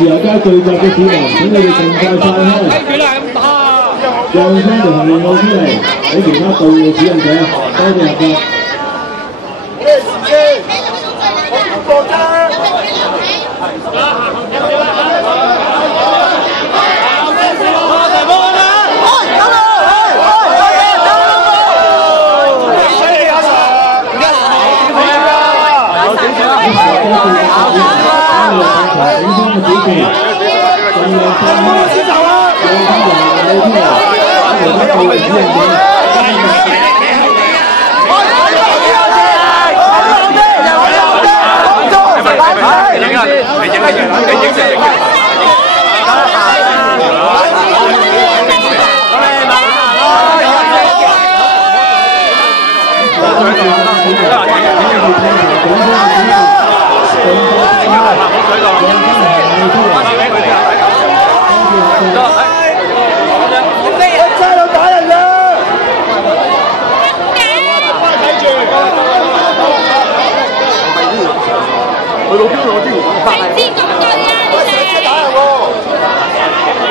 自由街聚集嘅市民，請你哋盡快散開，讓車同行人路出嚟，俾其他道路使用者多啲合作。咩事先？我唔過啫。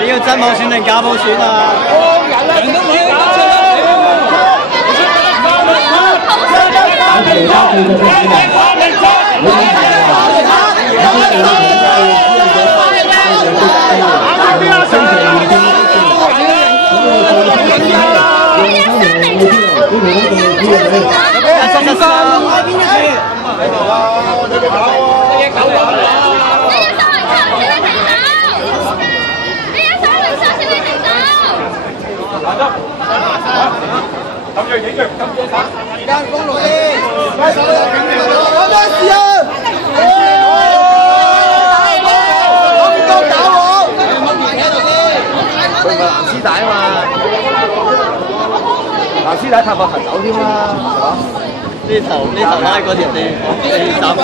你要真普選定假普選啊？人都唔係間公路先，有咩事啊？咁多搞我，佢唔係藍絲帶啊嘛，藍絲帶塔博行走添啦，係嘛？呢頭拉嗰條地斬過。